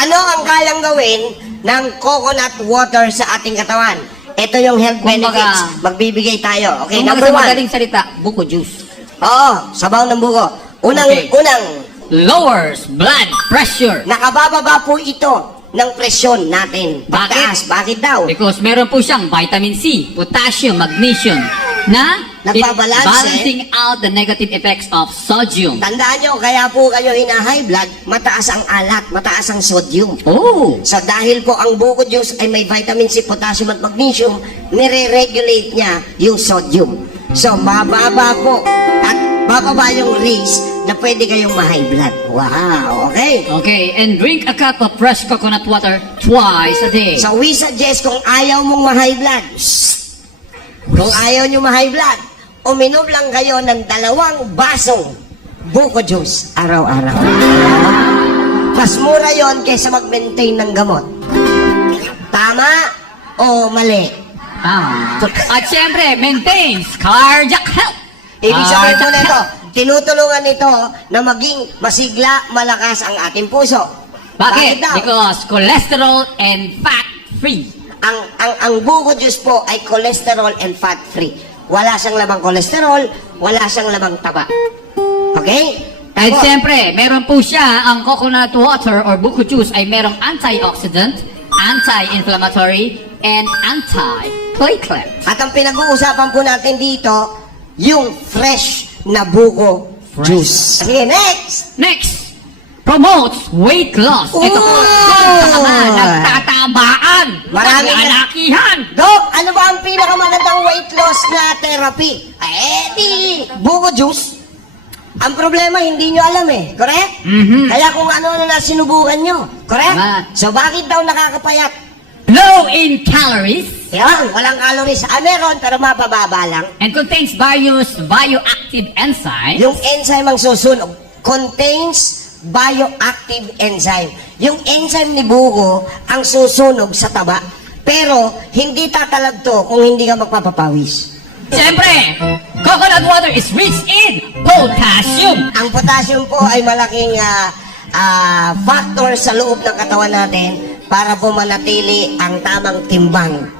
Ano ang kayang gawin ng coconut water sa ating katawan? Ito yung health benefits. Magbibigay tayo. Okay, number Sa one. madaling salita, buko juice. Oo, sabaw ng buko. Unang, Okay. unang, Lowers blood pressure. nakabababa po ito ng presyon natin. Bakit? Pagtaas. Bakit daw? Because meron po siyang vitamin C, potassium, magnesium, na Nagbabalanse. balancing out the negative effects of sodium. Tandaan nyo, kaya po kayo hina-high blood, mataas ang alat, mataas ang sodium. Oh! So dahil po ang buko juice ay may vitamin C, potassium at magnesium, nire-regulate niya yung sodium. So mababa po at bababa yung risk na pwede kayong ma-high blood. Wow, okay? Okay, and drink a cup of fresh coconut water twice a day. So we suggest kung ayaw mong ma-high blood, kung ayaw nyo ma-high blood, uminom lang kayo ng 2 basong buko juice araw-araw. Mas mura yon kaysa mag-maintain ng gamot. Tama o mali? Tama. At syempre, maintains cardiac health. Ibig sabihin po Cardiac nito, health. tinutulungan nito na maging masigla, malakas ang ating puso. Bakit? daw? Because cholesterol and fat-free. Ang buko juice po ay cholesterol and fat free. Wala siyang lamang cholesterol, wala siyang lamang taba. Okay? At Tapos, siyempre, meron po siya, ang coconut water or buko juice ay merong antioxidant, anti-inflammatory, and anti-platelet. at ang pinag-uusapan po natin dito, yung fresh na buko Fresh. juice. Sige, next! Next, promotes weight loss. Ito po, Oh! nagtatamaan, Marami na- naglalakihan. Dok, ano ba ang pinakamagandang weight loss na therapy? Di buko juice. Ang problema, hindi nyo alam eh. Correct? Mhm. Kaya kung ano-ano na sinubukan nyo. Correct? Tama. So, bakit daw nakakapayat? Low in calories Yan, walang calories. Meron, pero mapababa lang. and contains various bioactive enzymes. Yung enzyme ang susunog contains bioactive enzyme. Yung enzyme ni buko ang susunog sa taba. Pero, hindi tatalag to kung hindi ka magpapapawis. Siyempre, coconut water is rich in potassium. Ang potassium po ay malaking factor sa loob ng katawan natin para po manatili ang tamang timbang.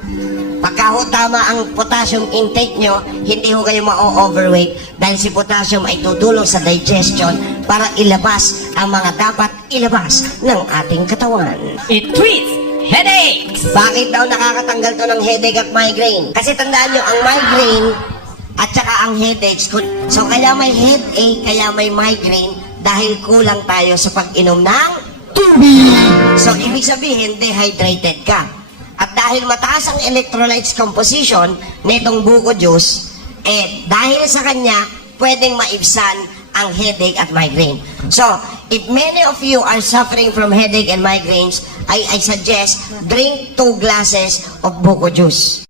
Pagka ho tama ang potassium intake nyo, hindi ho kayo ma-overweight dahil si potassium ay tutulong sa digestion para ilabas ang mga dapat ilabas ng ating katawan. It treats headaches. Bakit daw nakakatanggal to ng headache at migraine? Kasi tandaan nyo, ang migraine at saka ang headaches, so kaya may headache, kaya may migraine dahil kulang tayo sa pag-inom ng tubig. So ibig sabihin, dehydrated ka. At dahil mataas ang electrolytes composition nitong buko juice, dahil sa kanya, pwedeng maibsan ang headache at migraine. So, if many of you are suffering from headache and migraines, I suggest drink 2 glasses of buko juice.